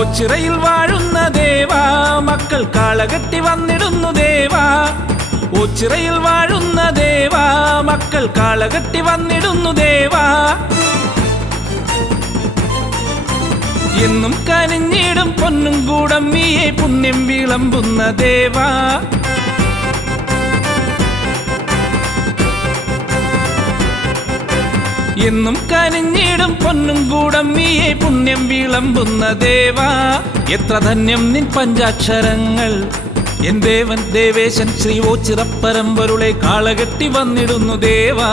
ഓച്ചിറയിൽ വാഴുന്ന ദേവാ മക്കൾ കാളകെട്ടി വന്നിടുന്നു ദേവാ. ഓച്ചിറയിൽ വാഴുന്ന ദേവാ മക്കൾ കാളകെട്ടി വന്നിടുന്നു ദേവാ. എന്നും കനിഞ്ഞിടും പൊന്നും കൂടം നീയെ പുണ്യം വിളമ്പുന്ന ദേവാ. എന്നും കനിഞ്ഞിടും പൊന്നും കൂടം നീയെ പുണ്യം വിളമ്പുന്ന ദേവാ. എത്ര ധന്യം നിൻ പഞ്ചാക്ഷരങ്ങൾ എൻ ദേവൻ ദേവേശൻ ശ്രീ ഓച്ചിറപ്പരമ്പൊരുളെ കാളകെട്ടി വന്നിടുന്നു ദേവാ.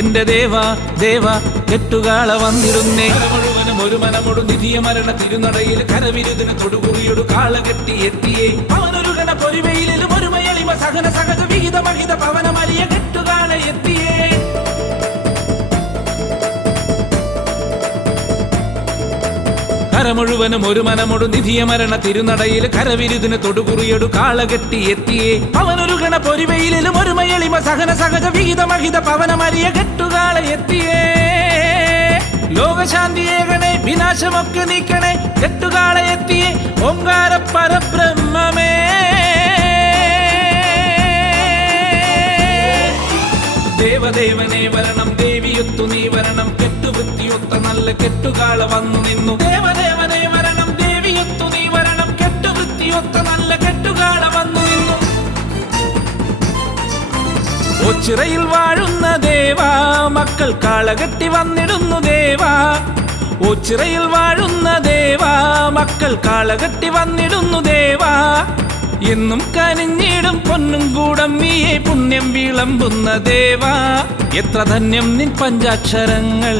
എന്റെ ദേവാ ദേവാ കെട്ടുകാള വന്നിടുന്നേ. മുഴുവനും ഒരു മനമൊടു നിധിയ മരണ തിരുനടയിൽ കരവിരുതിന് തൊടുകുറിയൊടു കാളകെട്ടി എത്തിയേ. അവനൊരു ഗണ പൊരിവയിലും ഒരു മയളിമ സഹന സഹജ വിഹിത മഹിത പവനമലിയ കെട്ടുകാള എത്തിയേ. കര മുഴുവനും ഒരു മനമൊടു നിധിയ മരണ തിരുനടയിൽ കരവിരുതിന് തൊടുകുറിയൊടു കാളകെട്ടി എത്തിയേ. അവനൊരു ഗണ പൊരിവയിലും ഒരു മയളിമ സഹന സഹജ വിഹിത മഹിത പവനമലിയ കെട്ടുകാള എത്തിയേ. ലോകശാന്തിയേകണേ വിനാശമൊക്കെ നീക്കണേ കെട്ടുകാള എത്തിയേ. ഓംകാര പരബ്രഹ്മമേ ദേവദേവനെ വരണം ദേവിയൊത്തു നീ വരണം. കെട്ടുവൃത്തിയൊത്ത നല്ല കെട്ടുകാള വന്നു നിന്നു. ദേവദേവനെ വരണം ദേവിയൊത്തു നീ വരണം. കെട്ടുവൃത്തിയൊത്ത നല്ല കെട്ടുകാള വന്നു നിന്നു. ഓച്ചിറയിൽ വാഴുന്ന ദേവാ മക്കൾ കാളകെട്ടി വന്നിടുന്നു ദേവാ. ഓച്ചിറയിൽ വാഴുന്ന ദേവാ മക്കൾ കാളകെട്ടി വന്നിടുന്നു ദേവാ. എന്നും കനിഞ്ഞിടും പൊന്നും കൂടം നീയെ പുണ്യം വിളമ്പുന്ന ദേവാ. എത്ര ധന്യം നിൻ പഞ്ചാക്ഷരങ്ങൾ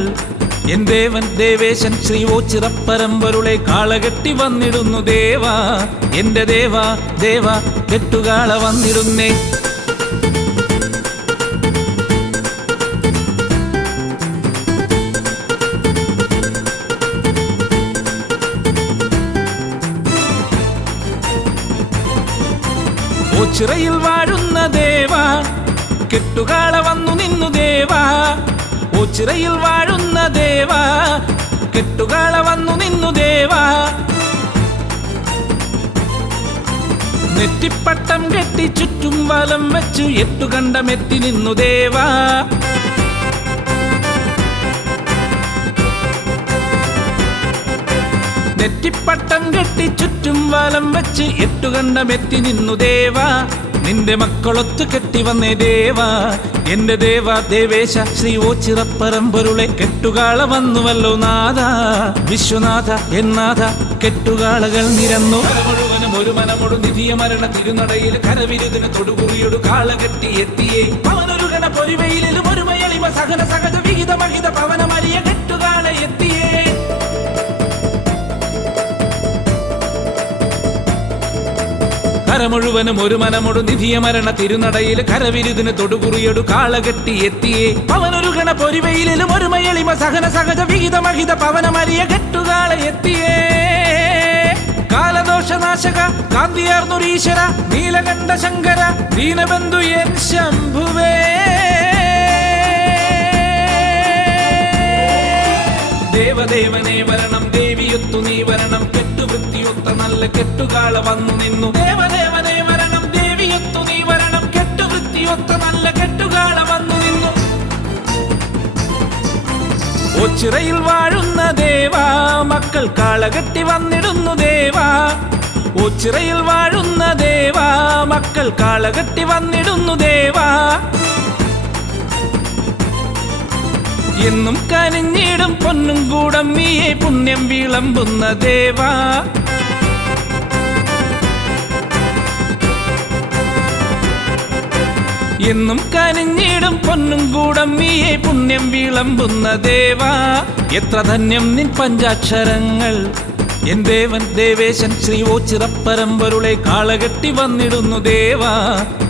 എൻ ദേവൻ ദേവേശൻ ശ്രീ ഓച്ചിറപ്പരമ്പൊരുളെ കാളകെട്ടി വന്നിടുന്നു ദേവാ. എന്റെ ദേവാ ദേവാ കെട്ടുകാള വന്നിടുന്നേ. ഓച്ചിറയിൽ വാഴുന്ന ദേവാ കെട്ടുകാള വന്നു നിന്നു ദേവാ. ഓച്ചിറയിൽ വാഴുന്ന ദേവാ കെട്ടുകാള വന്നു നിന്നു ദേവാ. നെറ്റിപ്പട്ടം കെട്ടി ചുറ്റും വലം വെച്ചു എട്ടുകണ്ടമെത്തി നിന്നു ദേവാ. നെറ്റിപ്പട്ടം കെട്ടി ചുറ്റും വലം വെച്ച് എട്ടുകണ്ടമെത്തി നിന്നു ദേവാ. നിന്റെ മക്കളൊത്തു കെട്ടി വന്നേ ദേവാ. എന്റെ ദേവാ ദേവേശ ശ്രീ ഓച്ചിറപ്പരമ്പൊരുളെ കെട്ടുകാള വന്നുവല്ലോ നാഥ. വിശ്വനാഥ എന്നാഥ കെട്ടുകാളകൾ നിരന്നു. മുഴുവനും ഒരു മനമൊടു നിധിയ മരണ തിരുനടയിൽ കരവിരുതിന് തൊടുകുറിയൊടു കാളകെട്ടി എത്തിയേ. അവനൊരു ഗണ പൊരിവയിലും ഒരു മയളിമ സഹന സഹജ വിഹിത മഹിത പവനമലിയ കെട്ടുകാള എത്തിയേ. കര മുഴുവനും ഒരു മനമൊടു നിധിയ മരണ തിരുനടയിൽ കരവിരുതിന് തൊടുകുറിയൊടു കാളകെട്ടി എത്തിയേ. അവനൊരു ഗണ പൊരിവയിലും ഒരു മയളിമ സഹന സഹജ വിഹിത മഹിത പവനമലിയ കെട്ടുകാള എത്തിയേ. കാലദോഷനാശക കാന്തിയാർന്നൊരീശ്വര നീലകണ്ഠ ശങ്കര ദീനബന്ധു എൻ ശംഭുവേ. ദേവദേവനെ വരണം ദേവിയൊത്തു നീ വരണം. കെട്ടുവൃത്തിയൊത്ത നല്ല കെട്ടുകാള വന്നു നിന്നു. ദേവദേവനെ വരണം ദേവിയൊത്തു നീ വരണം. കെട്ടുവൃത്തിയൊത്ത നല്ല കെട്ടുകാള വന്നു നിന്നു. ഓച്ചിറയിൽ വാഴുന്ന ദേവാ മക്കൾ കാളകെട്ടി വന്നിടുന്നു ദേവാ. ഓച്ചിറയിൽ വാഴുന്ന ദേവാ മക്കൾ കാളകെട്ടി വന്നിടുന്നു ദേവാ. എന്നും കനിഞ്ഞിടും പൊന്നും കൂടം നീയെ പുണ്യം വിളമ്പുന്ന ദേവാ. എന്നും കനിഞ്ഞിടും പൊന്നും കൂടം നീയെ പുണ്യം വിളമ്പുന്ന ദേവാ. എത്ര ധന്യം നിൻ പഞ്ചാക്ഷരങ്ങൾ എൻ ദേവൻ ദേവേശൻ ശ്രീ ഓച്ചിറപ്പരമ്പൊരുളെ കാളകെട്ടി വന്നിടുന്നു ദേവാ.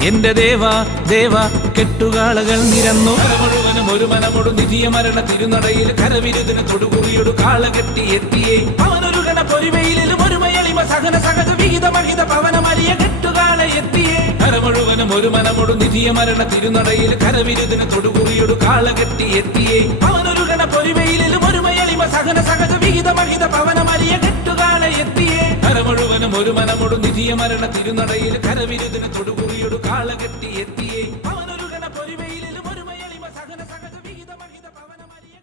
എന്റെ ദേവാ ദേവാ കെട്ടുകാളകൾ നിരന്നു. മുഴുവനും ഒരു മനമൊടു നിധിയ മരണ തിരുനടയിൽ കരവിരുതിന് തൊടുകുറിയൊടു കാളകെട്ടി എത്തിയേ. അവനൊരു ഗണ പൊരിവയിലും ഒരു മയളിമ സഹന സഹജ വിഹിത മഹിത പവനമലിയ കെട്ടുകാള എത്തിയേ. കര മുഴുവനും ഒരു മനമൊടു നിധിയ മരണ തിരുനടയിൽ കരവിരുതിന് തൊടുകുറിയൊടു കാളകെട്ടി എത്തിയേ. അവനൊരു ഗണ പൊരിവയിലും ഒരു മയളിമ സഹന സഹജ വിഹിത മഹിത പവനമലിയ കെട്ടുകാള എത്തിയേ കര മുഴുവനും ഒരു മനമൊടു നിധിയ മരണ തിരുനടയിൽ കരവിരുദിന് തൊടുകുറിയൊടു കാള കെട്ടി എത്തിയേ അവനൊരുകണ പൊരിവയിലും ഒരു മയളിമ സഹന സഹജ വിഹിത മഹിത പവനമരിയ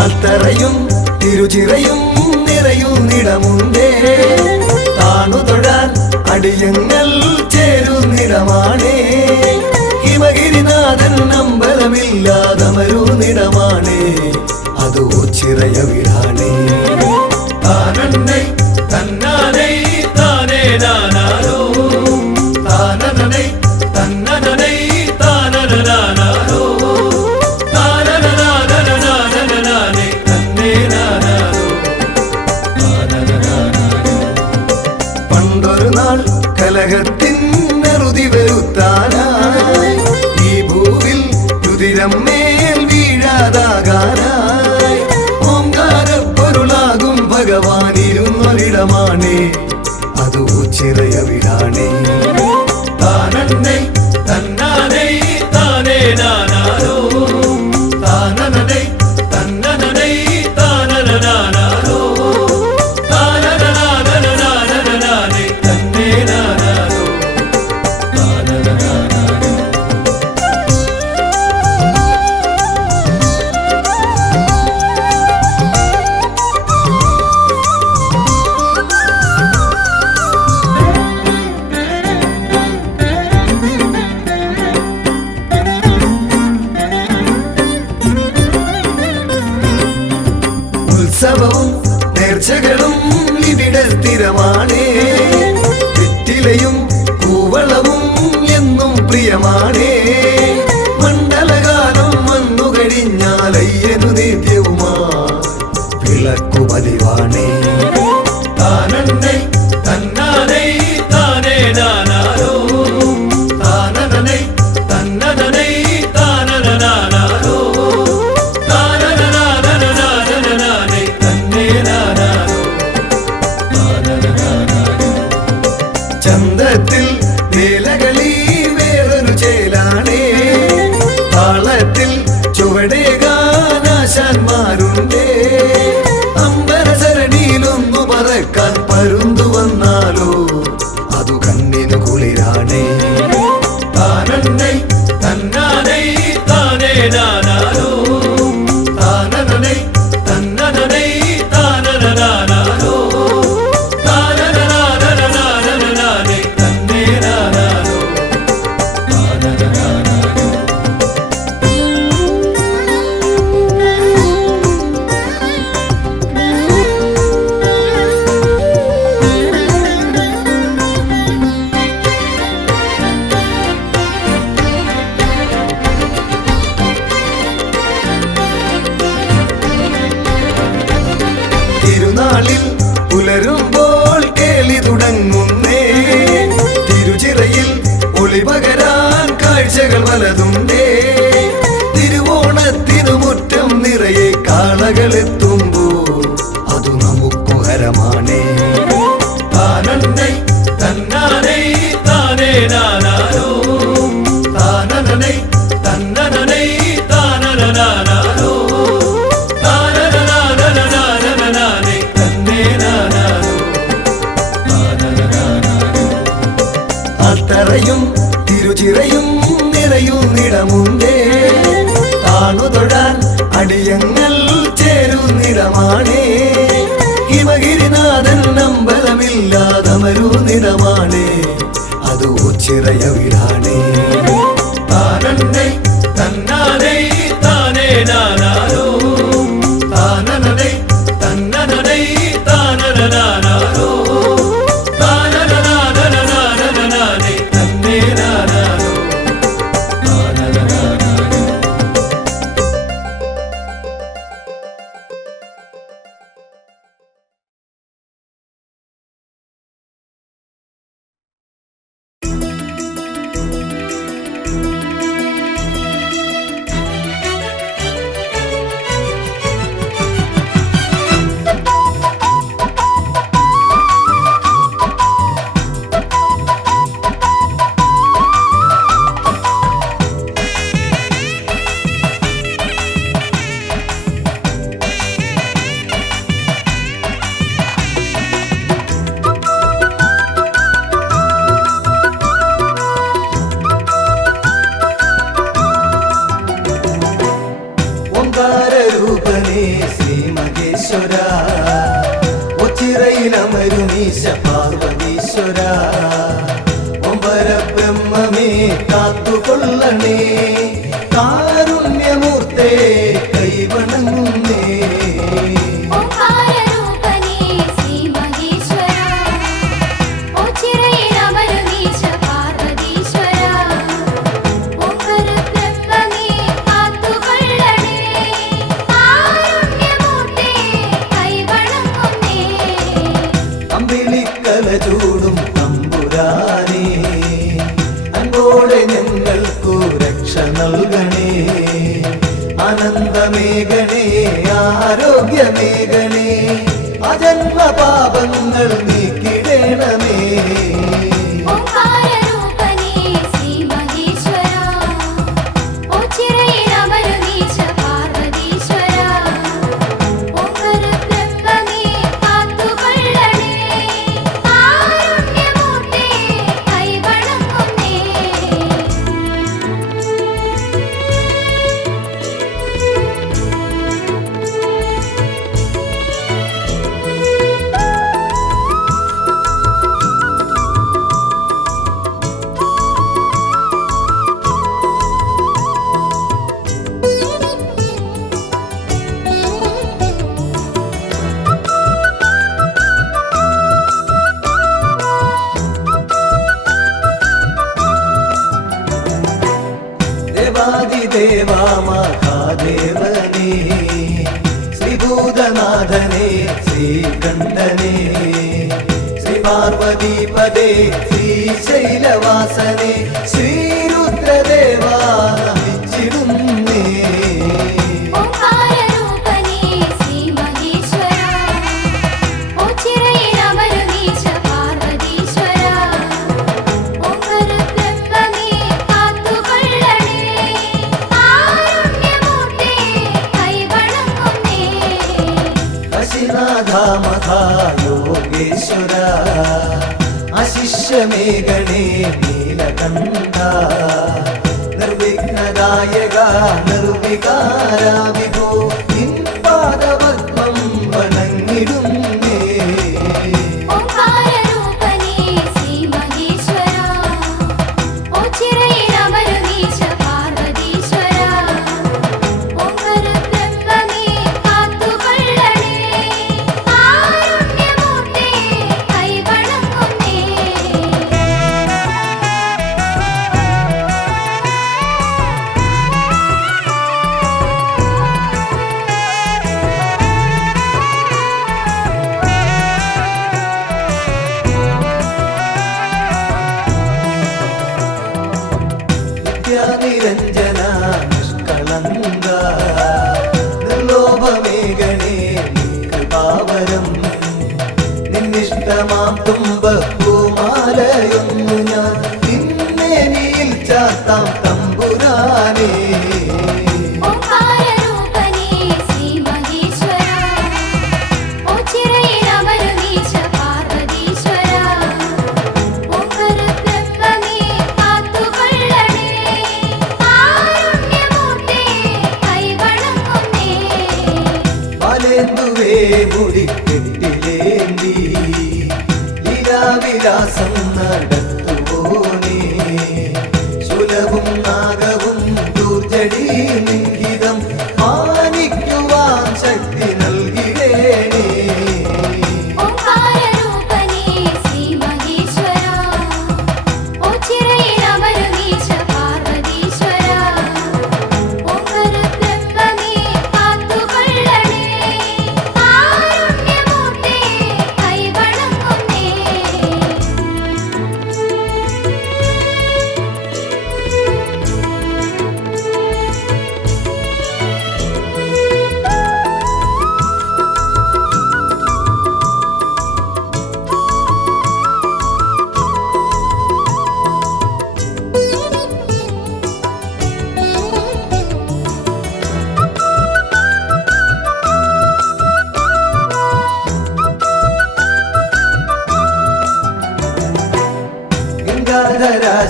ആൽത്തറയും തിരുചിറയും നിറയുന്നിടമുണ്ടേ. താണു തൊഴാൻ അടിയങ്ങൾ ചേരുന്നിടമാണേ. ഹിമഗിരിനാഥൻ അമ്പലമില്ലാതമരുന്നിടമാണേ. അത് ഓച്ചിറയ വീടാണേ. താനന്നൈ തന്നാനൈ താനേ നാനാരോ താനനനൈ തന്നനനൈ താനനനാനാരോ താനനനാനനനാനനനാനൈ തന്നേ നാനാരോ താനനനാനാരോ. പണ്ടൊരു നാൾ കലഹത്തിൻ നെറുതി വരുത്താനായി ഈ ഭൂവിൽ രുതിരം മേൽ വീഴാതാകാനായി ഓംകാരപ്പൊരുളാകും ഭഗവാൻ ഇരുന്നൊരിടമാണേ. അത് ഓച്ചിറയ വീടാണേ. താനന്നൈ തന്നാനൈ താനേ നാനാരോ താനനനൈ തന്നനനൈ താനനനാനാരോ താനനനാനനനാനനനാനൈ തന്നേ നാനാരോ താനനനാനാരോ. ഉത്സവവും നേർച്ചകളും ഇവിടെ സ്ഥിരമാണേ. വെറ്റിലയും കൂവളവും എന്നും പ്രിയമാണേ. മണ്ഡലകാലം വന്നു കഴിഞ്ഞാൽ അയ്യനു നിത്യവുമാ വിളക്കു പതിവാണേ. താനന്നൈ തന്നാനൈ താനേ നാനാരോ താനനനൈ തന്നനനൈ താനനനാനാരോ താനനനാനനനാനനനാനൈ തന്നേ നാനാരോ താനനനാനാരോ. ചന്തത്തിൽ വേലകളി വേറൊരു ചേലാണേ. താളത്തിൽ ചുവടേകാനാശാന്മാരുണ്ടേ. അമ്പരസരണിയിലൊന്നു പറക്കാൻ പരുന്തു വന്നാലോ അതു കണ്ണിനു കുളിരാണേ. താനന്നൈ തന്നാനൈ താനേ നാനാരോ താനനനൈ തന്നനനൈ താനനനാനാരോ താനനനാനനനാനനനാനൈ തന്നേ നാനാരോ താനനനാനാരോ. തിരുനാളിൽ പുലരുമ്പോൾ കേളി തുടങ്ങുന്നേ. തിരുചിറയിൽ ഒളി പകരാൻ കാഴ്ചകൾ പലതുണ്ടേ. തിരുവോണത്തിനു മുറ്റം നിറയെ കാളകളെത്തുമ്പോൾ അതു നമുക്കു ഹരമാണേ. താനന്നൈ തന്നാനൈ താനേ നാനാരോ താനനനൈ തന്നനനൈ താനനനാനാരോ താനനനാനനനാനനനാനൈ തന്നേ നാനാരോ താനനനാനാരോ. ആൽത്തറയും തിരുചിറയും നിറയുന്നിടമുണ്ടേ. താണു തൊഴാൻ അടിയങ്ങൾ ചേരുന്നിടമാണേ. ഹിമഗിരിനാഥൻ അമ്പലമില്ലാതമരുന്നിടമാണേ. അത് ഓച്ചിറയ വീടാണേ. താനന്നൈ തന്നാനൈ താനേ നാനാരോ താനനനൈ തന്നനനൈ താനനനാനാരോ താനനനാനനനാനനനാനൈ തന്നേ നാനാരോ താനനനാനാരോ. മഹീശ്വര ഒച്ചിറയിലമരുമീശ പാർവതീശ്വര ഒമ്പര ബ്രഹ്മമേ കാത്തുകൊള്ളണേ കാരുണ്യമൂർത്തേ കൈവണങ്ങുന്നേ ചൂടും തമ്പുരാനേ അൻപോടെ ഞങ്ങൾക്കു രക്ഷ നൽകണേ ആനന്ദമേഘണേ ആരോഗ്യമേഘണേ അജന്മ പാപങ്ങൾ നീക്കിടണമേ ദേവാ മഹാദേവനേ ശ്രീഭൂതനാഥനേ ശ്രീകണ്ഠനേ ശ്രീ പാർവതീപദേ ശ്രീശൈലവാസനേ ശ്രീരുദ്രദേവാ നമിച്ചിടുന്നേ യോഗേശ്വര അശിഷ്യമേഘണേ നീലകണ്ഠ നിർവിഘ്നദായക നിർവികാര വിഭോ നിൻ പാദപദ്മം വണങ്ങിടുന്നേ നിരഞ്ജന നിഷ്കളങ്ക നിർലോഭമേഘണേ കൃപാവരം നിന്നിഷ്ടമാം തുമ്പപ്പൂമാലയൊന്നു ഞാൻ നിന്നേനിയിൽ ചാത്താം തമ്പുരാനേ മുടിക്കെട്ടിലേന്തി ലീലാവിലാസം നടത്തുപോനേ ശുലവും നാഗവും ദൂർജടി ലിംഗിതം മാനിക്കുവാൻ ശക്തി നൽകിടേണേ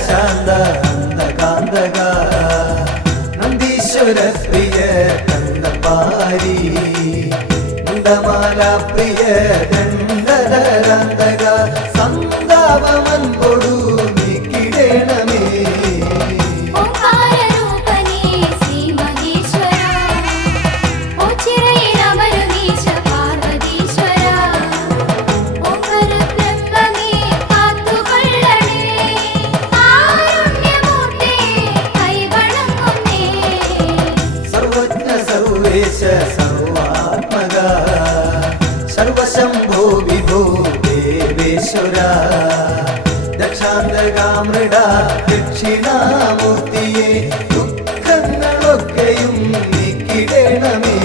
ശാന്ത കാന്തക നന്ദീശ്വര പ്രിയ കന്ദപാരി ഗന്ധമാല പ്രിയ ദണ്ഡധരാന്തക സന്താപമൻ കൊടു നീക്കിടേണമേ സർവാത്മക സർവശംഭോ വിഭോ ദേവേശ്വര ദക്ഷാന്തകാമൃഡ ദക്ഷിണാമൂർത്തിയെ ദുഃഖങ്ങളൊക്കെയും നീക്കിടേണമേ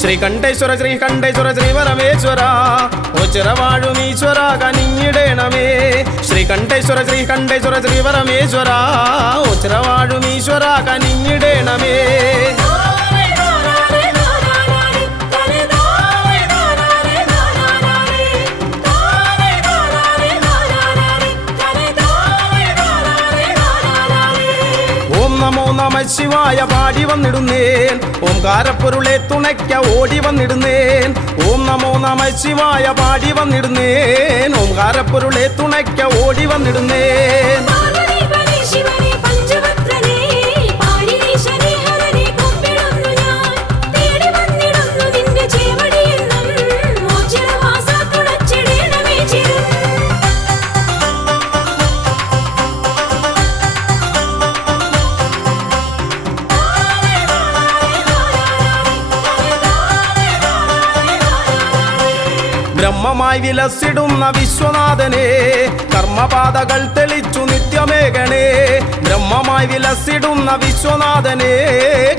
ശ്രീകണ്ഠേശ്വര ശ്രീകണ്ഠേശ്വര ശ്രീപരമേശ്വര ഓച്ചിറവാഴുമീശ്വര കനിഞ്ഞിടേണമേ ശ്രീകണ്ഠേശ്വര ശ്രീകണ്ഠേശ്വര ശ്രീപരമേശ്വര ഓച്ചിറവാഴുമീശ്വര കനിഞ്ഞിടേണമേ നമോ നമ ശിവായ പാടി വന്നിടുന്നേൻ ഓംകാരപ്പൊരുളെ തുണയ്ക്ക ഓടി വന്നിടുന്നേൻ ഓം നമോ നമ ശിവായ പാടി വന്നിടുന്നേൻ ഓംകാരപ്പൊരുളെ തുണയ്ക്ക ഓടി വന്നിടുന്നേൻ ബ്രഹ്മമായി വിലസിടുന്ന വിശ്വനാഥനെ കർമ്മപാതകൾ തെളിച്ചു നിത്യമേകണേ ബ്രഹ്മമായി വിലസിടുന്ന വിശ്വനാഥനെ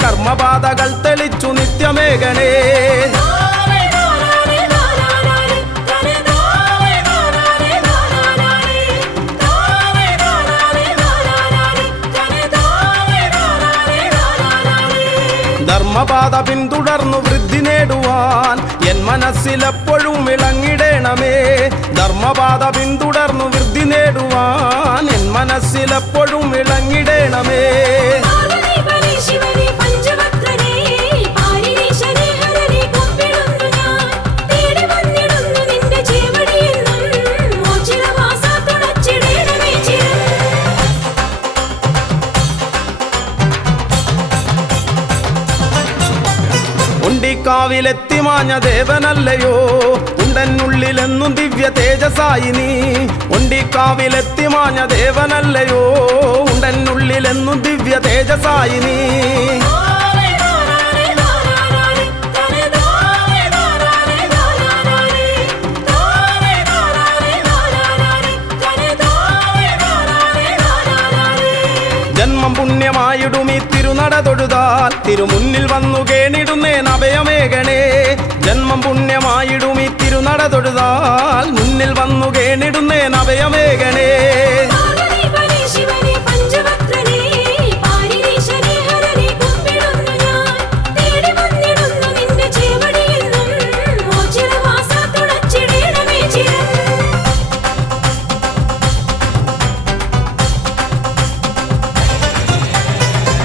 കർമ്മപാതകൾ തെളിച്ചു നിത്യമേകണേ ധർമ്മപാത പിന്തുടർന്നു വൃദ്ധി നേടുവാൻ എൻ മനസ്സിലെപ്പോഴും വിളങ്ങിടേണമേ ധർമ്മപാത പിന്തുടർന്നു വൃദ്ധി നേടുവാൻ എൻ മനസ്സിലെപ്പോഴും വിളങ്ങിടേണമേ കാവിലെത്തിമാഞ്ഞ ദേവനല്ലയോ ഉണ്ടെന്നുള്ളിലെന്നും ദിവ്യ തേജസായി നീ ഒണ്ടിക്കാവിലെത്തിമാഞ്ഞ ദേവനല്ലയോ ഉണ്ടെന്നുള്ളിലെന്നും ദിവ്യ തേജസായി നീ ജന്മം പുണ്യമായിടും ഈ തിരുനട തൊഴുതാൽ തിരുമുന്നിൽ വന്നു കേണിടുന്നേൻ അഭയമേകണേ ജന്മം പുണ്യമായിടും ഈ തിരുനട തൊഴുതാൽ മുന്നിൽ വന്നു കേണിടുന്നേൻ അഭയമേകണേ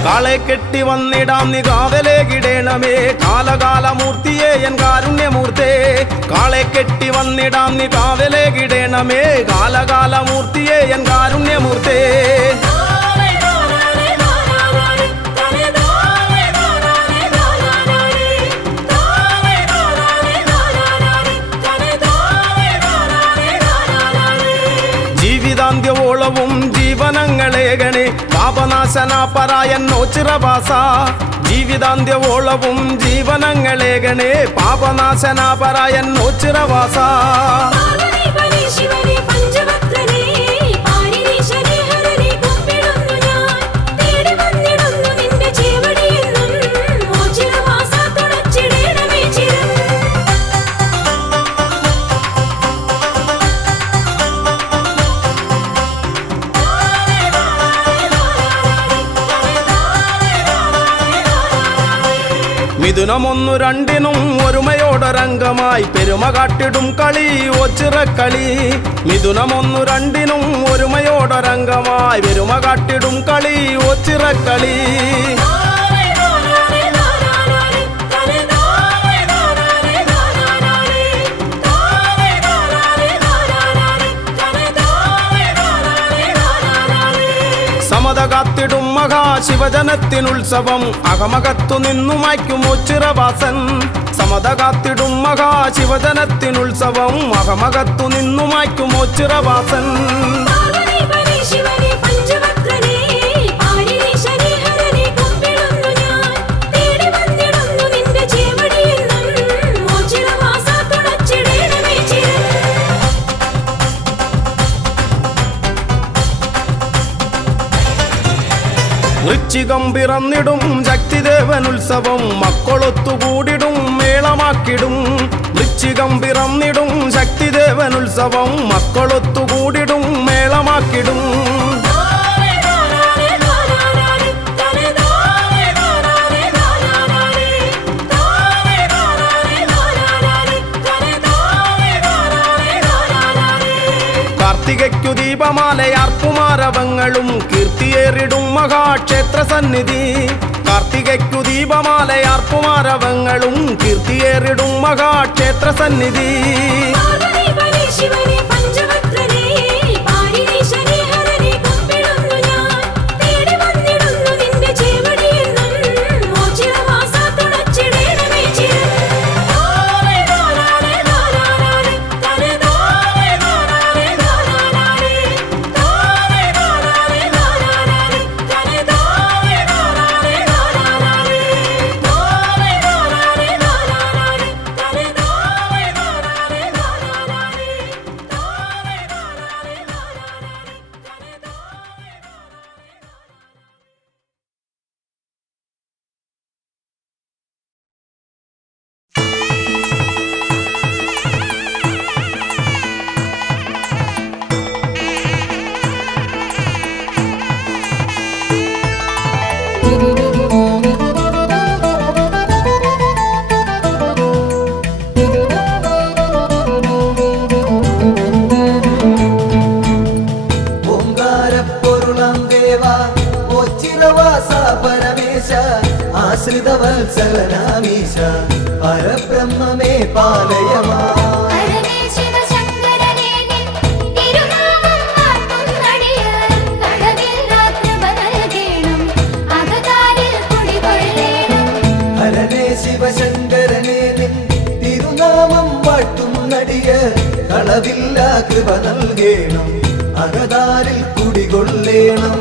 കാളെ കെട്ടി വന്നിടാം നീ കാവലേകിടേണമേ കാലകാലമൂർത്തിയെ എൻ കാരുണ്യമൂർത്തേ കാളെ കെട്ടി വന്നിടാം നീ കാവലേകിടേണമേ കാലകാലമൂർത്തിയെ എൻ കാരുണ്യമൂർത്തേ ജീവിതാന്ത്യവോളവും ജീവനങ്ങളേകണേ പാപനാശന പരായന്നോ ചിറവാസ ജീവിതാന്ത്യവോളവും ജീവനങ്ങളേകണേ പാപനാശന പരായന്നോ ചിറവാസ മിഥുനമൊന്നു രണ്ടിനും ഒരുമയോടൊരംഗമായി പെരുമ കാട്ടിടും കളി ഒച്ചിറക്കളി മിഥുനമൊന്നു രണ്ടിനും ഒരുമയോടൊരംഗമായി പെരുമ കാട്ടിടും കളി ഒച്ചിറക്കളി സമത കാത്തിടും മഹാശിവജനത്തിനുത്സവം അകമകത്തു നിന്നു മായ്ക്കും ഒച്ചിറവാസൻ സമത കാത്തിടും മഹാശിവജനത്തിനുത്സവം അകമകത്തു നിന്നു മായ്ക്കും ഒച്ചിറവാസൻ വൃശ്ചികം പിറന്നിടും ശക്തിദേവനുത്സവം മക്കളൊത്തുകൂടിടും മേളമാക്കിടും വൃശ്ചികം പിറന്നിടും ശക്തിദേവനുത്സവം മക്കളൊത്തുകൂടിടും മേളമാക്കിടും കാർത്തികയ്ക്കു ദീപമാലയാർപ്പുമാരവങ്ങളും കീർത്തിയേറിടും മഹാക്ഷേത്ര സന്നിധി കാർത്തികയ്ക്കു ദീപമാലയാർപ്പുമാരവങ്ങളും കീർത്തിയേറിടും മഹാക്ഷേത്ര സന്നിധി ആശ്രിതവത്സലനാമീശ പരബ്രഹ്മമേ പാലയമാ ഹരനേ ശിവശങ്കരനേ നിൻ തിരുനാമം വാഴ്ത്തും നടിയ കളവില്ല കൃപ നൽകേണം അകതാരിൽ കുടികൊള്ളേണം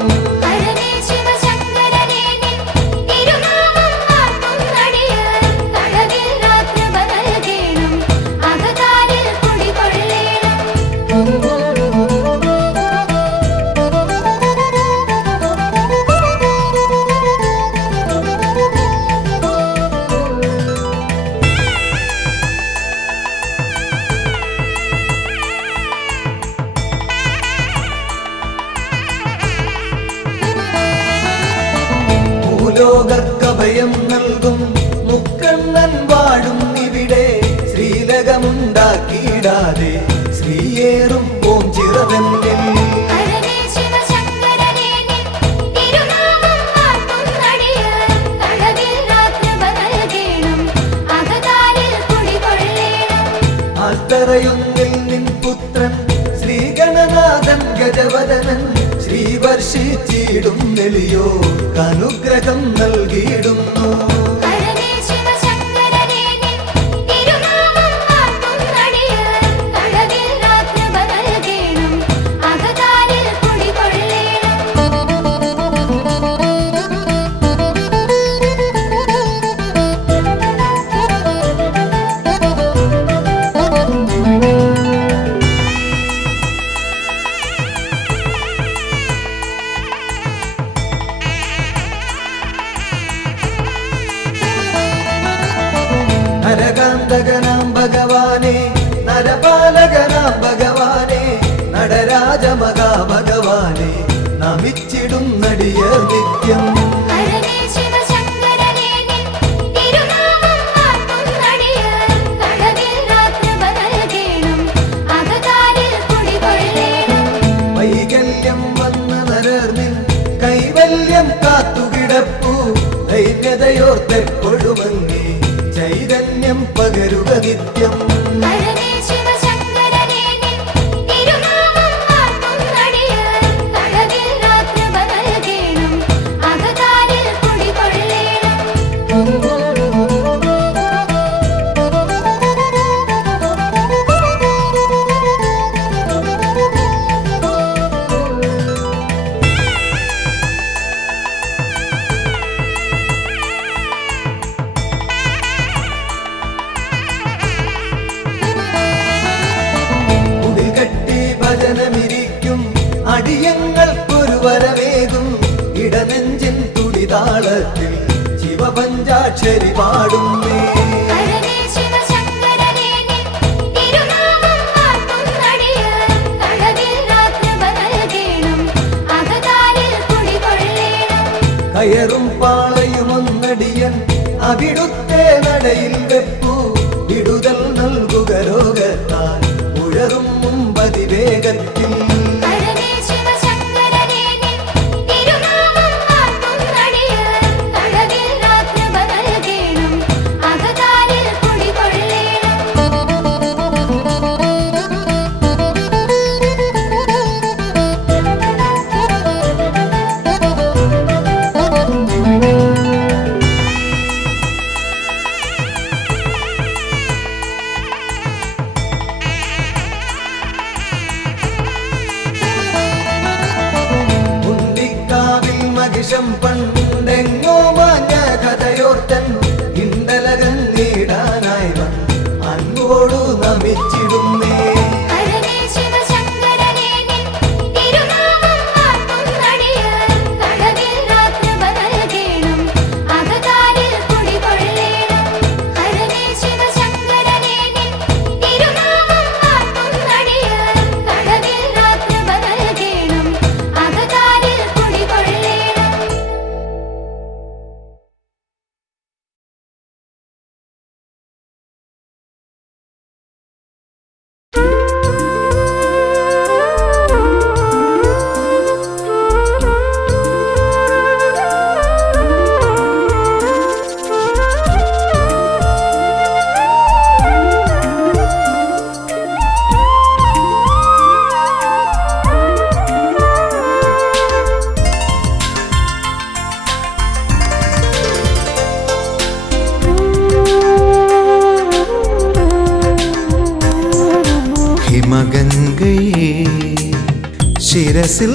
ലോകർക്കഭയം നൽകും മുക്കണ്ണൻ വാഴും ഇവിടെ ശ്രീലകമുണ്ടാക്കിയിടാതെ ശ്രീയേറും ഓം ചിറവെന്നിൽ ആൽത്തറയൊന്നിൽ നിൻ പുത്രൻ ശ്രീഗണനാഥൻ ഗജവദനൻ ശ്രീവർഷിച്ചിടും നെളിയോ അനുഗ്രഹം നൽകിയിടുന്നു നർത്തകനാം ഭഗവാനെ നരപാലകനാം ഭഗവാനെ നടരാജ മഹാഭഗവാനെ നമിച്ചിടും നടിയർ നിത്യം. വൈകല്യം വന്ന നരർനിൻ കൈവല്യം കാത്തുകിടപ്പു ധൈര്യതയോർത്തെപ്പൊഴുമങ്ങി ചൈതന്യം പകരുക നിത്യം. ഭജനമിരിക്കും അടിയങ്ങൾക്കൊരു വരവേകും ഇടനെഞ്ചിൻ തുടിതാളത്തിൽ ശിവപഞ്ചാക്ഷരി പാടുന്നേ. കയറും പാളയുമൊന്നടിയൻ അവിടുത്തെ നടയിൽ വെപ്പു വിടുതൽ നൽകുക രോഗത്താൽ ഉഴറും മുമ്പതിവേഗത്തിൽ. പണ്ടെങ്ങോ മാഞ്ഞ കഥയോർത്തൻ ഇണ്ടലകൻ നീടാനായി അൻപോടു നമിച്ചിടുന്നേ. ഹിമഗംഗയെ ശിരസിൽ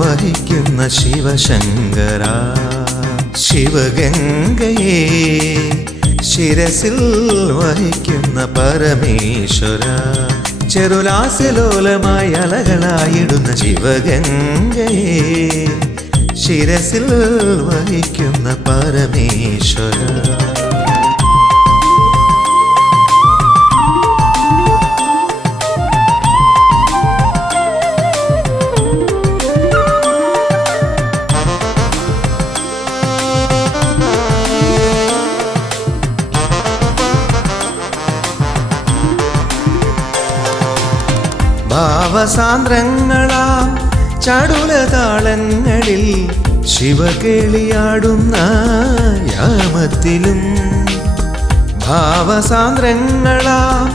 വഹിക്കുന്ന ശിവശങ്കര, ശിവഗംഗയെ ശിരസിൽ വഹിക്കുന്ന പരമേശ്വര, ചെറുലാസ്യലോലമായി അലകളായിടുന്ന ശിവഗംഗയെ ശിരസിൽ വഹിക്കുന്ന പരമേശ്വര. ഭാവസാന്ദ്രങ്ങളാം ചടുലതാളങ്ങളിൽ ശിവകേളിയാടുന്ന യാമത്തിലും, ഭാവസാന്ദ്രങ്ങളാം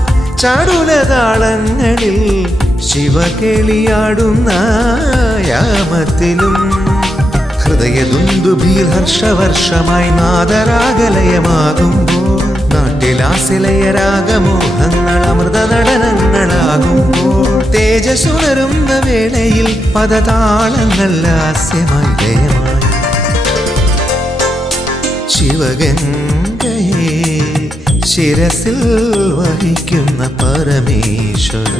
ചടുലതാളങ്ങളിൽ ശിവകേളിയാടുന്ന യാമത്തിലും, ഹൃദയദുന്ദുഭിയിൽ ഹർഷവർഷമായി നാദരാഗലയമാകുമ്പോൾ, നാട്ടിലാസിലയ രാഗമോഹങ്ങൾ അമൃത നടനങ്ങളാകുമ്പോൾ, തേജസ്സുണരുന്ന വേളയിൽ പദതാളങ്ങൾ ലാസ്യമായി ലയമായി. ശിവഗംഗയെ ശിരസിൽ വഹിക്കുന്ന പരമേശ്വര.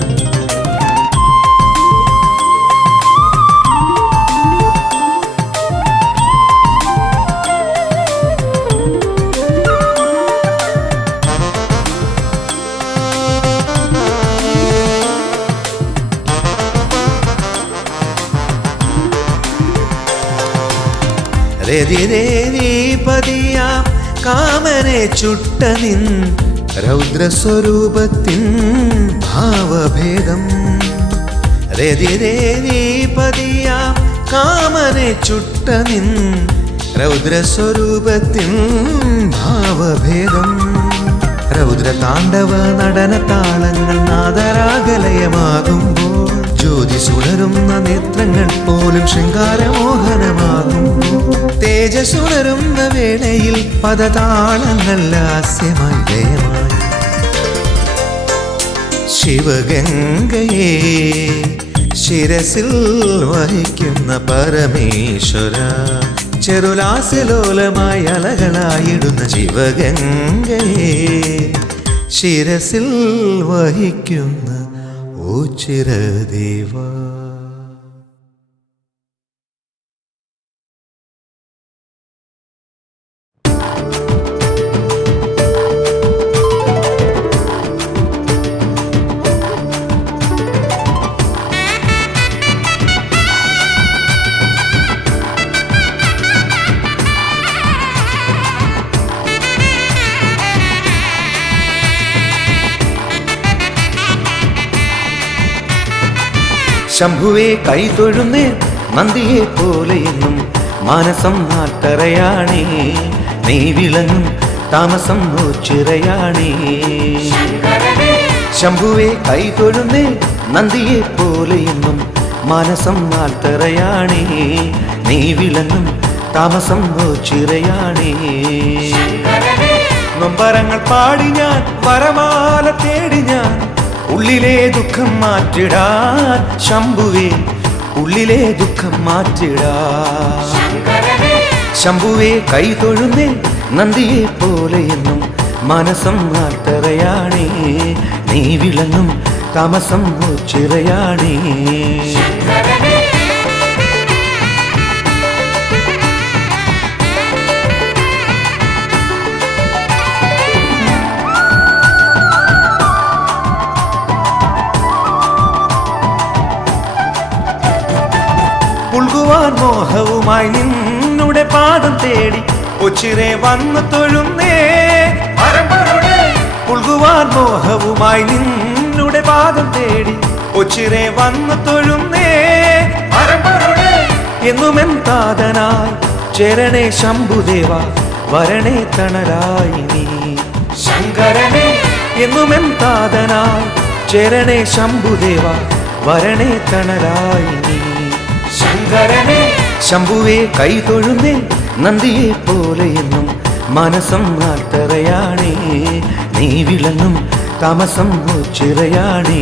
രതിരേവീപതിയാം കാമനെ ചുട്ട നിൻ രൗദ്രസ്വരൂപത്തിൻ ഭാവഭേദം. രതിരേവീപതിയാം കാമനെ ചുട്ട നിൻ രൗദ്രസ്വരൂപത്തിൻ ഭാവഭേദം. രൗദ്രതാണ്ഡവ നടന താളങ്ങൾ നാദരാഗലയമാകുമ്പോൾ ജ്യോതി സുണരുന്ന നേത്രങ്ങൾ പോലും ശൃംഗാരമോഹനമാകുമ്പോൾ തേജസുണരുന്ന വേളയിൽ പദതാളങ്ങൾ ലാസ്യമായി ലയമായി. ശിവഗംഗയെ ശിരസിൽ വഹിക്കുന്ന പരമേശ്വര, ചെറുലാസ്യലോലമായി അലകളായിടുന്ന ശിവഗംഗയെ ശിരസിൽ വഹിക്കുന്ന ഓ ചിരദേവ. ശംഭുവേ കൈതൊഴുന്നേ നന്ദിയെ പോലെയെന്നും മാനസം നാട്ടറയാണേ, നീ വിളങ്ങും താമസം ചിറയാണേ. ശംഭുവേ കൈതൊഴുന്നേ നന്ദിയെ പോലെയെന്നും മാനസം നാട്ടറയാണേ, നീ വിളങ്ങും താമസം ചിറയാണേ. നൊമ്പരങ്ങൾ പാടി ഞാൻ വരമാല തേടി ഞാൻ ഉള്ളിലെ ദുഃഖം മാറ്റിടാൻ ശംഭുവേ, ഉള്ളിലെ ദുഃഖം മാറ്റിടാൻ. ശംഭുവേ കൈതൊഴുന്നേ നന്ദിയെ പോലെയെന്നും മനസം നാട്ടറയാണേ, നീ വിളങ്ങും താമസം ചിറയാണേ. പുൽകുവാൻ മോഹവുമായി നിന്നുടെ പാദം തേടി ഒച്ചിരെ വന്നു തൊഴുന്നേ. പുൽകുവാൻ മോഹവുമായി നിന്നുടെ പാദം തേടി ഒച്ചിരെ വന്നു തൊഴുന്നേ. എന്നുമെൻ താതനായി ചേരണേ ശംഭുദേവ, വരണേ തണലായി നീ ശങ്കരനെ. എന്നുമെൻ താതനായി ചേരണേ ശംഭുദേവ, വരണേ തണലായി നീ ശങ്കരനെ. ശംഭുവേ കൈതൊഴുന്നേ നന്ദിയെ പോലെയെന്നും മനസം നാട്ടറയാണേ, നീ വിളങ്ങും താമസം ചിറയാണേ.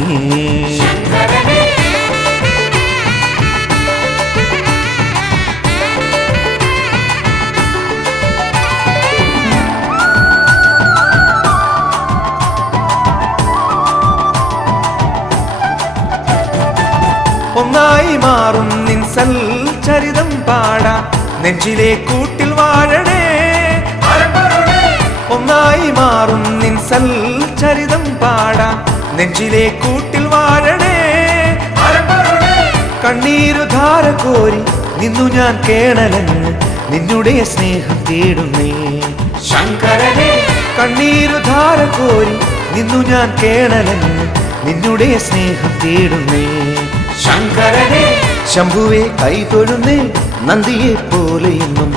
ഒന്നായി മാറും നിൻ സൽചരിതം പാടാ നെഞ്ചിലെ കൂട്ടിൽ വാഴണേ. ഒന്നായി മാറും നിൻ സൽചരിതം പാടാ നെഞ്ചിലെ കൂട്ടിൽ വാഴണേ. കണ്ണീരു ധാര കോരി നിന്നു ഞാൻ കേണലങ്ങ് നിന്നുടെ സ്നേഹം തേടുന്നേ ശങ്കരനെ. കണ്ണീരു ധാര കോരി നിന്നു ഞാൻ കേണലങ്ങ് നിന്നുടെ സ്നേഹം തേടുന്നേ ശങ്കരനെ. ശംഭുവേ കൈതൊഴുന്നേ നന്ദിയെ പോലെയെന്നും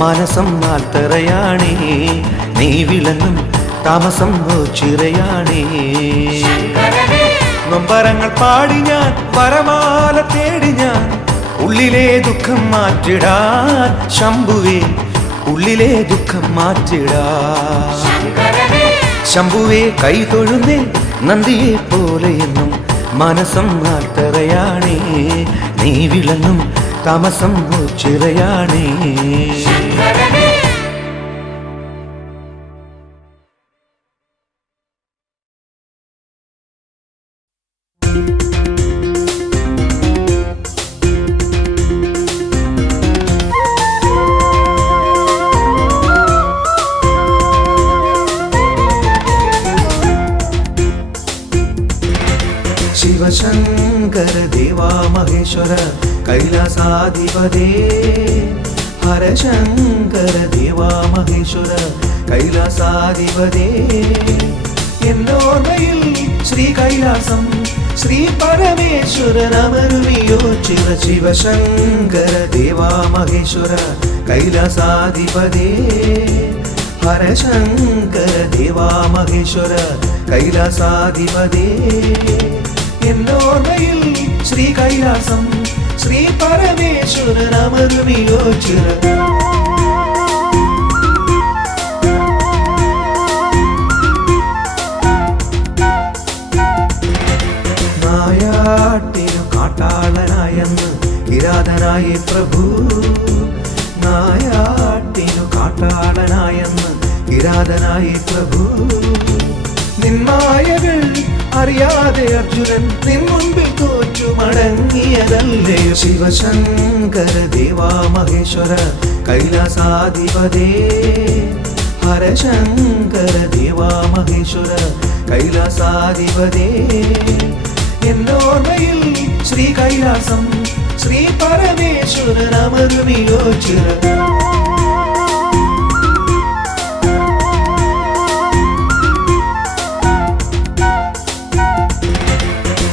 മനസം നാട്ടറയാണേ, നീ വിളങ്ങും താമസം ചിറയാണേ. നൊമ്പരങ്ങൾ പാടി ഞാൻ വരമാല തേടി ഞാൻ ഉള്ളിലെ ദുഃഖം മാറ്റിടാൻ ശംഭുവേ, ഉള്ളിലെ ദുഃഖം മാറ്റിടാൻ. ശംഭുവേ കൈതൊഴുന്നേ നന്ദിയെ പോലെയെന്നും മനസം നാട്ടറയാണേ, നീ വിളങ്ങും താമസം ചിറയാണേ. ശിവശങ്കര ദേവാ മഹേശ്വര കൈലാസാധിപതേ ഹരശങ്കര ദേവാ മഹേശ്വര കൈലാസാധിപതേ എന്നോർമ്മയിൽ ശ്രീ കൈലാസം ശ്രീ പരമേശ്വരനമരുവിയോ ചിര ശിവശങ്കര ദേവാ മഹേശ്വര കൈലാസാധിപതേ ഹരശങ്കര ദേവാ മഹേശ്വര കൈലാസാധിപതേ എന്നോർമ്മയിൽ ശ്രീ കൈലാസം ശ്രീ പരമേശ്വരനമരുവിയോ ചിര നായാട്ടിനു കാട്ടാളനായെന്ന് കിരാതനായി പ്രഭു നായാട്ടിനു കാട്ടാളനായെന്ന് കിരാതനായി പ്രഭു നിന്മായകൾ അറിയാതെ അർജുനൻ നിൻ മുൻപിൽ തോറ്റു മടങ്ങിയതല്ലേ ശിവശങ്കര ദേവാ മഹേശ്വര കൈലാസാധിപതേ ഹരശങ്കര ദേവാ മഹേശ്വര കൈലാസാധിപതേ എന്നോർമ്മയിൽ ശ്രീ കൈലാസം ശ്രീ പരമേശ്വരനമരുവിയോ ചിര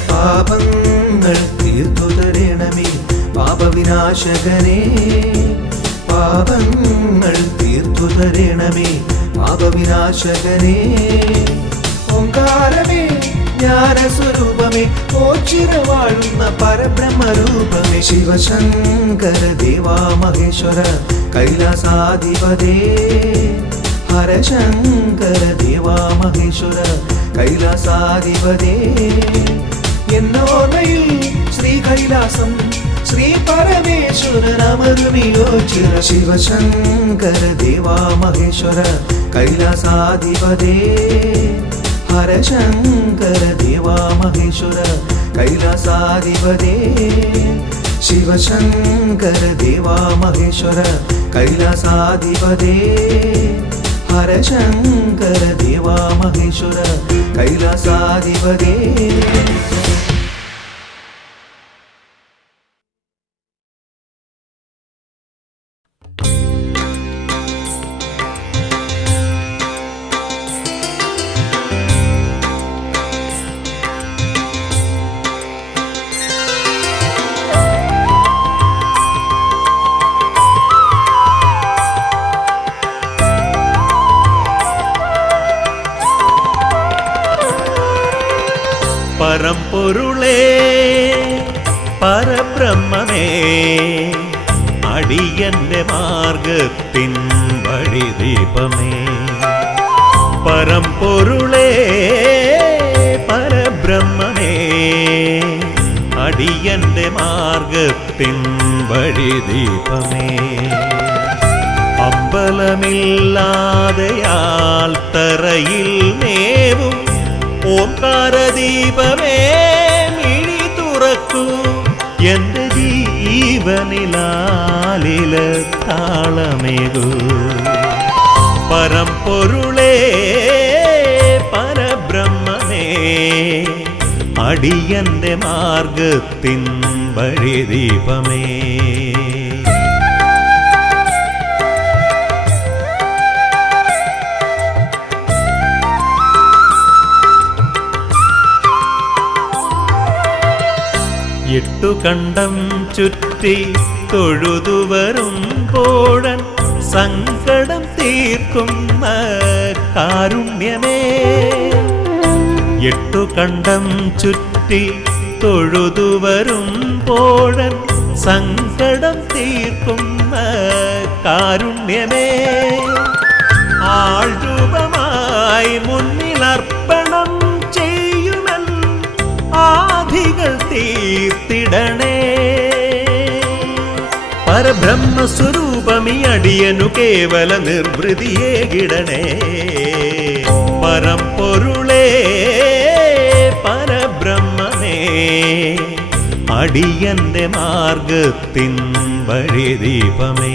പാപങ്ങൾ തീർത്തു തരണമേ പാപവിനാശകനേ പാപങ്ങൾ തീർത്തു തരണമേ പാപവിനാശകനേ ഓംകാരമേ ജ്ഞാനസ്വരൂപമേ ഓച്ചിര വാഴുന്ന പരബ്രഹ്മരൂപമേ ശിവശങ്കര ദേവാ മഹേശ്വര കൈലാസാധിപതേ ഹരശങ്കര ദേവാ മഹേശ്വര കൈലാസാധിപതേ എന്നോർമ്മയിൽ ശ്രീ കൈലാസം ശ്രീ പരമേശ്വരനമരുവിയോ ചിര ശിവശങ്കര ദേവാ മഹേശ്വര കൈലാസാധിപതേ ഹരശങ്കര ദേവാ മഹേശ്വര കൈലാസാധിപതേ ശിവശങ്കര ദേവാ മഹേശ്വര കൈലാസാധിപതേ ഹരശങ്കര ദേവാ മഹേശ്വര കൈലാസാധിപതേ പരമ്പൊരുളേ പരബ്രഹ്മമേ അടിയന്റെ മാർഗത്തിൻ വഴിദീപമേ പരമ്പൊരുളേ പരബ്രഹ്മമേ അടിയന്റെ മാർഗത്തിൻ വഴിദീപമേ അമ്പലമില്ലാതെയാൽ തറയിൽ മേവും ഓംകാരദീപമേ മിഴി തുറക്കൂ എന്റെ ജീവനിലാലില താളമേകൂ പരമ്പൊരുളേ പരബ്രഹ്മമേ അടിയന്റെ മാർഗത്തിൻ വഴിദീപമേ എട്ടു കണ്ടം ചുറ്റി തൊഴുതുവരുമ്പോഴൻ സങ്കടം തീർക്കുന്ന കാരുണ്യമേ എട്ടു കണ്ടം ചുറ്റി തൊഴുതുവരുമ്പോഴൻ സങ്കടം തീർക്കുന്ന കാരുണ്യമേ ആൾരൂപമായി മുന്നിലർപ്പണം ചെയ്യുമെൻ ആധികൾ തീർത്തിടണേ പരബ്രഹ്മസ്വരൂപമീ അടിയനു കേവല നിർവൃതിയേകിടണേ പരമ്പൊരുളേ പരബ്രഹ്മമേ അടിയന്റെ മാർഗത്തിൻ വഴിദീപമേ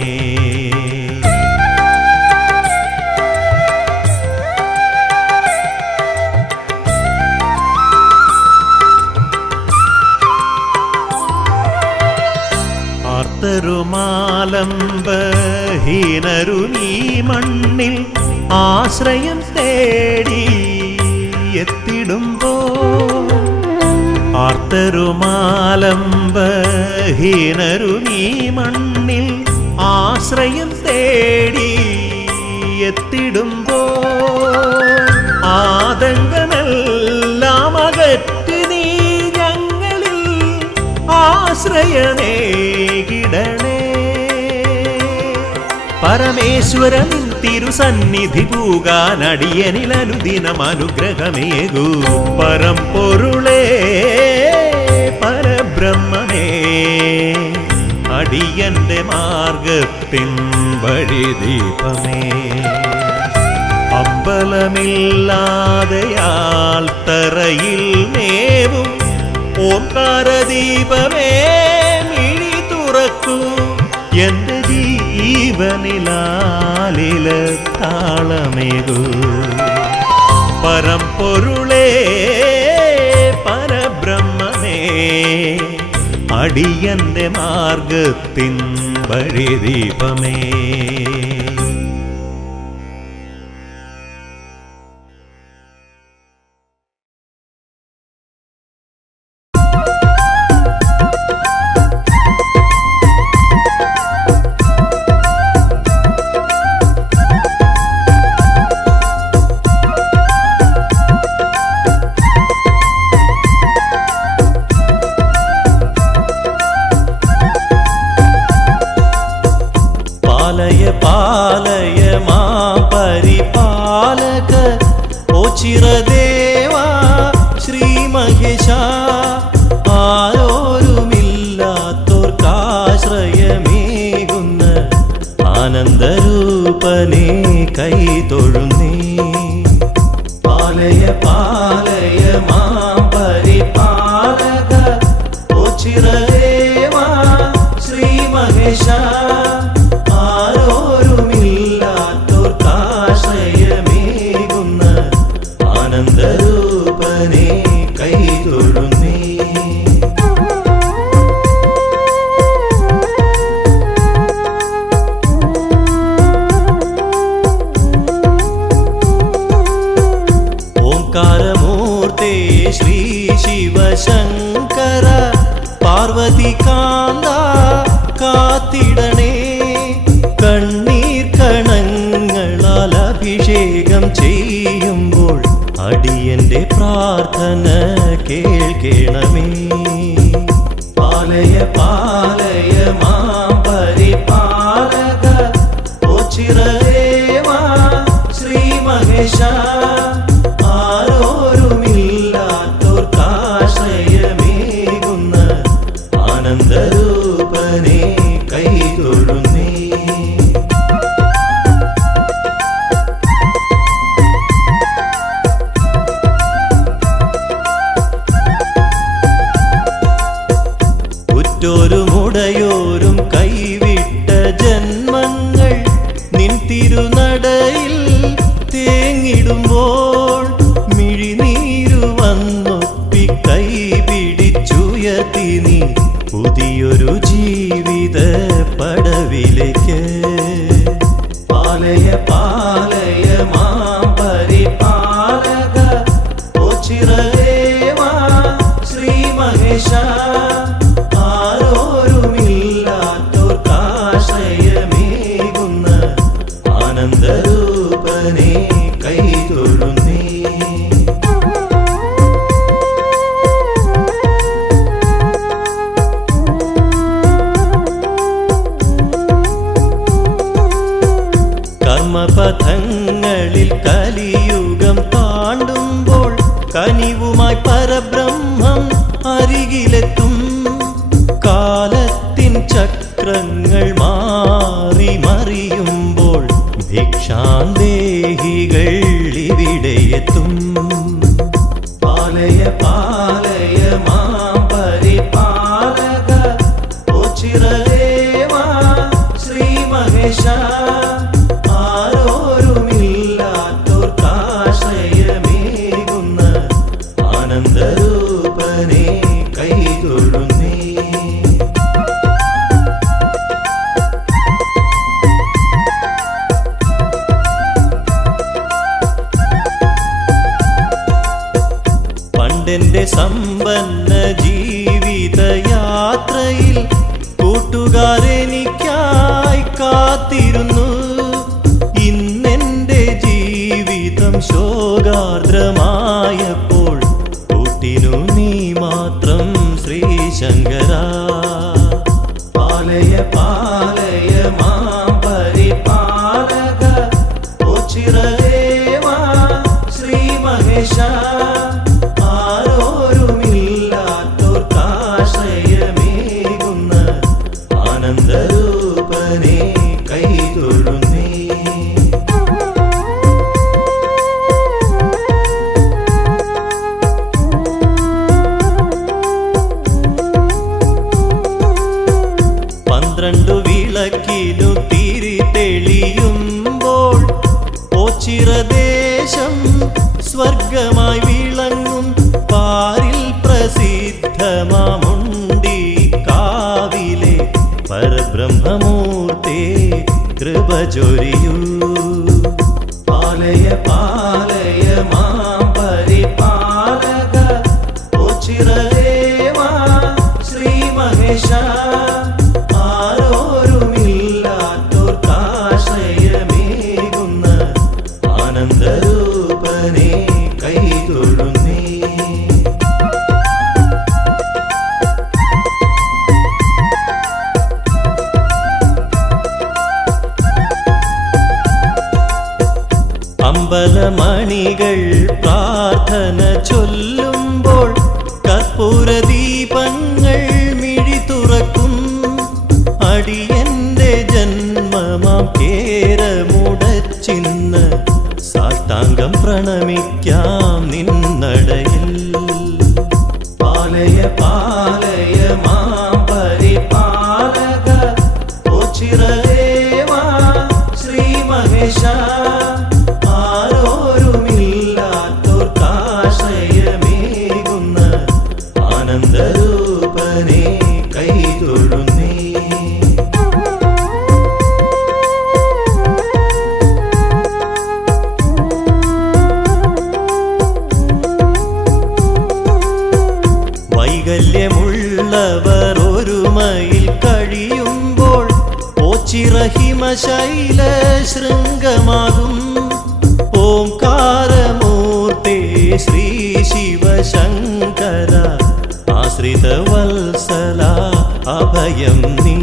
ആർത്തരുമാലംബഹീനരു നീ മണ്ണിൽ ആശ്രയം തേടി എത്തിടുമ്പോ ആർത്തരുമാലംബഹീനരു നീ മണ്ണിൽ ആശ്രയം തേടി എത്തിടുമ്പോ ആതങ്കമെല്ലാം അകറ്റി നീ ഞങ്ങളിൽ ആശ്രയമേകിടണേ. പരമേശ്വരൻ തിരുസന്നിധി പൂകാൻ അടിയനിൽ അനുദിനം അനുഗ്രഹമേകൂ. പരമ്പൊരുളേ പരബ്രഹ്മമേ അടിയന്റെ മാർഗത്തിൻ വഴിദീപമേ. അമ്പലമില്ലാതെയാൽ തറയിൽ മേവും ഓംകാരദീപമേ മിഴി തുറക്കൂ. എന്റെ ജീവനിലാലില താളമേകൂ. പരമ്പൊരുളേ പരബ്രഹ്മമേ അടിയന്റെ മാർഗത്തിൻ വഴിദീപമേ. പാലയ മാം പരിപാലക ഓ ചിരദേവാ ശ്രീ മഹേശ. ആരോരുമില്ലാത്തോർക്കാശ്രയമേകുന്ന ആനന്ദരൂപനെ കൈതൊഴുന്നേ. പാലയ മാം പരിപാലക ഓ ചിരദേവാ ശ്രീ മഹേശ. ആനന്ദരൂപനെ കൈതൊഴുന്നേ. ഓംകാരമൂർത്തേ ശ്രീ ശിവശങ്കര പാർവതി കാന്ത കാത്തിടണേ. കണ്ണീർ കണങ്ങളാൽ അഭിഷേകം ചെയ്യുമ്പോൾ അടിയന്റെ പ്രാർത്ഥന കേൾക്കണമേ. പാലയ മാം പരിപാലക ഓ ചിരദേവാ ശ്രീ മഹേശ. ആരോരുമില്ലാത്തോർക്കാശ്രയമേകുന്ന ആനന്ദരൂപനെ കൈതൊഴുന്നേ. മുടയോരും കൈവിട്ട ജന്മങ്ങൾ നിൻ തിരുനടയിൽ തേങ്ങിടുമ്പോൾ മിഴിനീരു വന്നൊപ്പി കൈ പിടിച്ചുയർത്തി നീ പുതിയൊരു ജീവിത പടവിലേക്ക്. പാലയ മാം പരിപാലക ഓ ചിരദേവാ ശ്രീ മഹേശ. ആരോരുമില്ലാത്തോർക്കാശ്രയമേകുന്ന ആനന്ദരൂപനെ കൈതൊഴുന്നേ. കർമ്മപഥങ്ങളിൽ കലിയുഗം താണ്ടുമ്പോൾ കനിവുമായി പരബ്രഹ്മം അരികിലെത്തും. കാലത്തിൻ ചക്രങ്ങൾ മാറി മറിയുമ്പോൾ ഭിക്ഷാന്തേഹികൾ ഇവിടെയെത്തും. പാലയ മാം പരിപാലക ഓ ചിരദേവാ ശ്രീ മഹേശ. ആരോരുമില്ലാത്തോർക്കാശ്രയമേകുന്ന ആനന്ദരൂപനെ കൈതൊഴുന്നേ. കൂട്ടുകാരെനിക്കായി കാത്തിരുന്നു. ഇന്നെന്റെ ജീവിതം ശോകാർദ്രമായപ്പോൾ കൂട്ടിനു നീ മാത്രം ശ്രീശങ്കര. പാലയ പാലയ മാം പരിപാലക ഓ ചിരദേവാ ശ്രീ മഹേശ. ആരോരുമില്ലാത്തോർക്കാശ്രയമേകുന്ന ആനന്ദരൂപനെ കൈതൊഴുന്നേ. പന്ത്രണ്ടു വിളക്കിനു തിരി തെളിയുമ്പോൾ ഓച്ചിറദേശം സ്വർഗമായി വിളങ്ങും. പാരിൽ പ്രസിദ്ധമാമുണ്ടി കാവിലെ പരബ്രഹ്മമൂർത്തേ കൃപ ചൊരിയൂ. പാലയ പാലയ മാം പരിപാലക ഓ ചിരദേവാ ശ്രീ മഹേശ. ആരോരുമില്ലാത്തോർക്കാശ്രയമേകുന്ന ആനന്ദരൂപനെ കൈതൊഴുന്നേ. അമ്പലമണികൾ പ്രാർത്ഥന ചൊല്ലുമ്പോൾ കർപ്പൂരദീപങ്ങൾ മിഴി തുറക്കും. അടിയന്റെ ജന്മമാം കേരമുടച്ചിന്ന് സാഷ്ടാംഗം പ്രണമിക്കാം നിന്നടയിൽ. പാലയ പാലയ മാം പരിപാലക ഓ ചിരദേവാ ശ്രീ മഹേശ. ആരോരുമില്ലാത്തോർക്കാശ്രയമേകുന്ന ആനന്ദരൂപനെ കൈതൊഴുന്നേ. വൈകല്യമുള്ളവർ ഒരുമയിൽ കഴിയുമ്പോൾ ഓച്ചിറഹിമശൈല ശൃംഗമാകും. ഓംകാരമൂർത്തേ ശ്രീ ശിവശങ്കര ആശ്രിതവത്സല അഭയം നീ.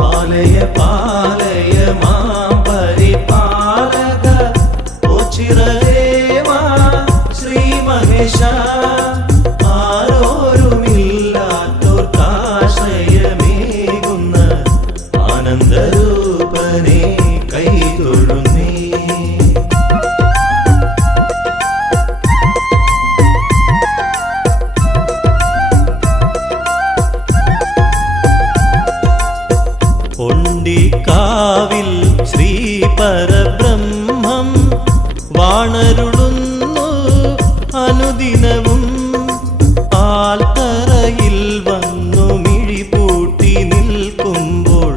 പാലയ പാലയ മാം പരിപാലക ഓ ചിരദേവാ ശ്രീ മഹേശ. ആരോരുമില്ലാത്തോർക്കാശ്രയമേകുന്ന ആനന്ദരൂപനെ കൈതൊഴുന്നേ. ഒണ്ടിക്കാവിൽ ശ്രീ പരബ്രഹ്മം വാണരുളുന്നു അനുദിനവും. ആൽത്തറയിൽ വന്നു മിഴിപൂട്ടി നിൽക്കുമ്പോൾ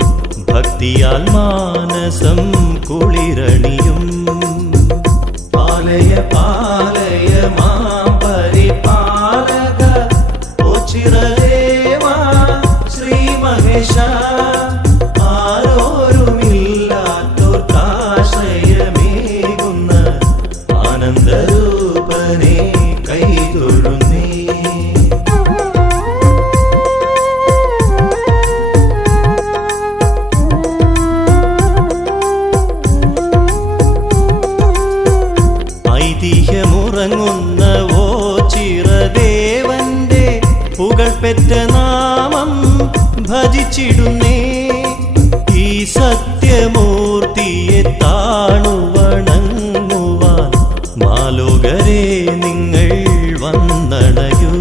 ഭക്തിയാൽ മാനസം കുളിരണിയും. പാലയ പാലയ മാം പരിപാലക ഓ ചിരദേവാ ശ്രീ മഹേശ. ആരോരുമില്ലാത്തോർക്കാശ്രയമേകുന്ന ആനന്ദരൂപനെ കൈതൊഴുന്നേ. ഐതിഹ്യമുറങ്ങുന്ന ഓ ചിരദേവന്റെ പുകഴ്പെറ്റ നാമം ഭജിച്ചിടുന്നേ. ഈ സത്യമൂർത്തിയെ താണുവണങ്ങുവാൻ മാലോകരെ നിങ്ങൾ വന്നണയൂ.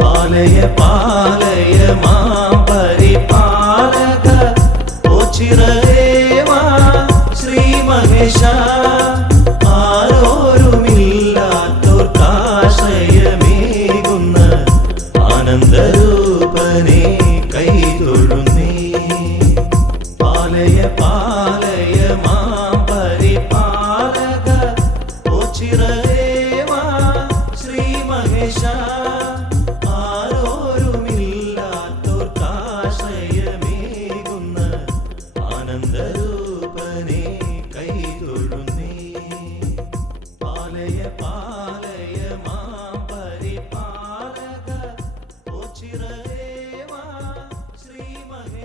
പാലയ പാലയ മാം പരിപാലക ഓ ചിരദേവാ ശ്രീ മഹേശ. ആരോരുമില്ലാത്തോർക്കാശ്രയമേകുന്ന ആനന്ദരൂപനെ കൈതൊഴുന്നേ. പാലയ പാലയ മാം പരിപാലക ഓ ചിരദേവാ ശ്രീ മഹേശ. ആരോരുമില്ലാത്തോർക്കാശ്രയമേകുന്ന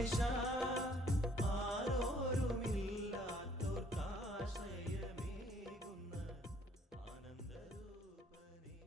ദിശ ആരോരുമില്ലാത്തോർക്കാശ്രയമേകുന്ന ആനന്ദരൂപനേ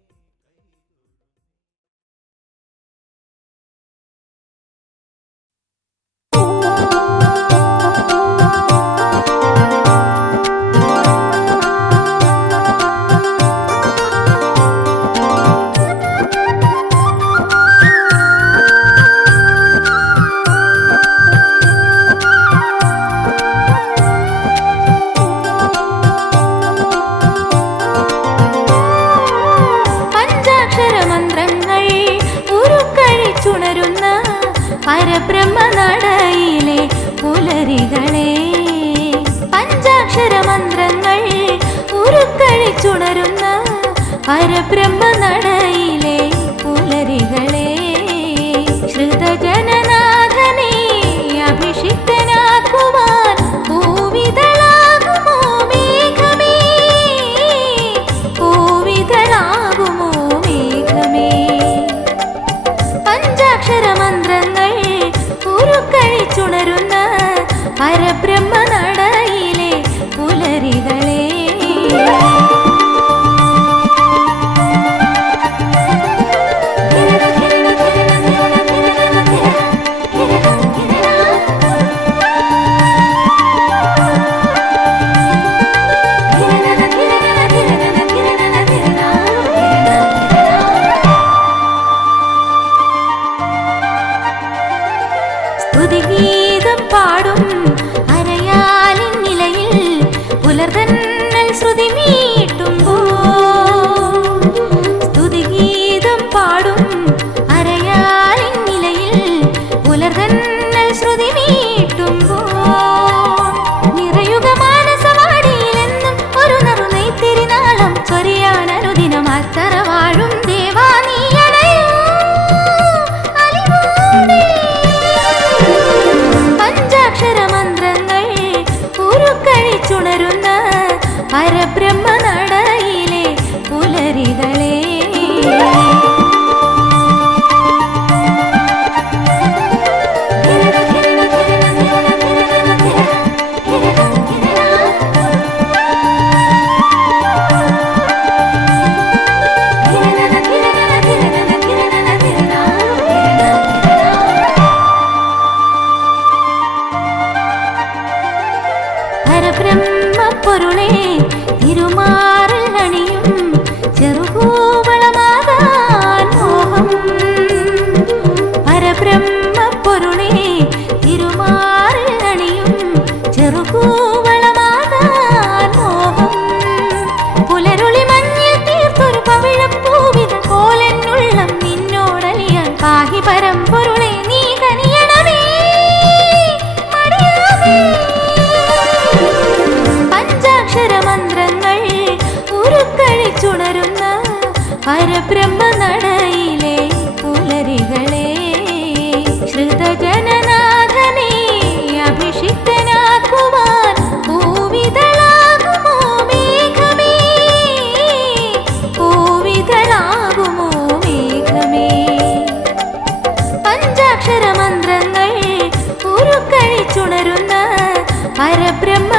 പഞ്ചാക്ഷരമന്ത്രങ്ങൾ ഉരുക്കഴിച്ചുണരുന്ന പരബ്രഹ്മനടയിലെ പുലരികളെ. പഞ്ചാക്ഷരമന്ത്രങ്ങൾ ഉരുക്കഴിച്ചുണരുന്ന പരബ്രഹ്മനടയിലെ പുലരികളെ. ശ്രുതജനനാഥനെ അഭിഷിക്തനാക്കുവാൻ ഭൂവിതളാകുമോ മേഘമേ, ഭൂവിതളാകുമോ മേഘമേ. പഞ്ചാക്ഷരമന്ത്രങ്ങൾ ഉരുക്കഴിച്ചുണരുന്ന പരബ്രഹ്മനടയിലെ പുലരികളെ. സ്തുതിഗീതം പാടും അരയാലിൻ നിലയിൽ പുലർതന്നൽ ശ്രുതി മീട്ടുമ്പോൾ. സ്തുതിഗീതം പാടും അരയാലിൻ നിലയിൽ പുലർതന്നൽ ശ്രുതി മീട്ടുമ്പോൾ. നിറയുക മാനസവാടിയിലെന്നും ഒരു നറുനെയ്ത്തിരിനാളം ചൊരിയാൻ അനുദിനം അത്തറ വാഴും ദേവാ നീ അണയൂ അലിവോടെ. പഞ്ചാക്ഷരമന്ത്രങ്ങൾ ഉരുക്കഴിച്ചുണരുന്ന പരബ്രഹ്മനടയിലെ പുലരികളെ. പരബ്രഹ്മപ്പൊരുളേ തിരുമാറിൽ അണിയും ചെറുകൂവളമാകാൻ മോഹം. പരബ്രഹ്മപ്പൊരുളേ തിരുമാറിൽ അണിയും ചെറുകൂവളമാകാൻ മോഹം. പുലരുളി മഞ്ഞിൽ തീർത്തൊരു പവിഴപ്പൂവിത പോലെന്നുള്ളം നിന്നോടലിയാൻ പാഹി പരമ്പൊരുളെ നീ കനിയണമേ മടിയാമേ. പഞ്ചാക്ഷരമന്ത്രങ്ങൾ ഉരുക്കഴിച്ചുണരുന്ന പരബ്രഹ്മനടയിലെ പുലരികളെ. ശ്രുതജനനാഥനെ അഭിഷിക്തനാക്കുവാൻ ഭൂവിതളാകുമോ മേഘമേ, ഭൂവിതളാകുമോ മേഘമേ. പഞ്ചാക്ഷരമന്ത്രങ്ങൾ ഉരുക്കഴിച്ചുണരുന്ന പരബ്രഹ്മ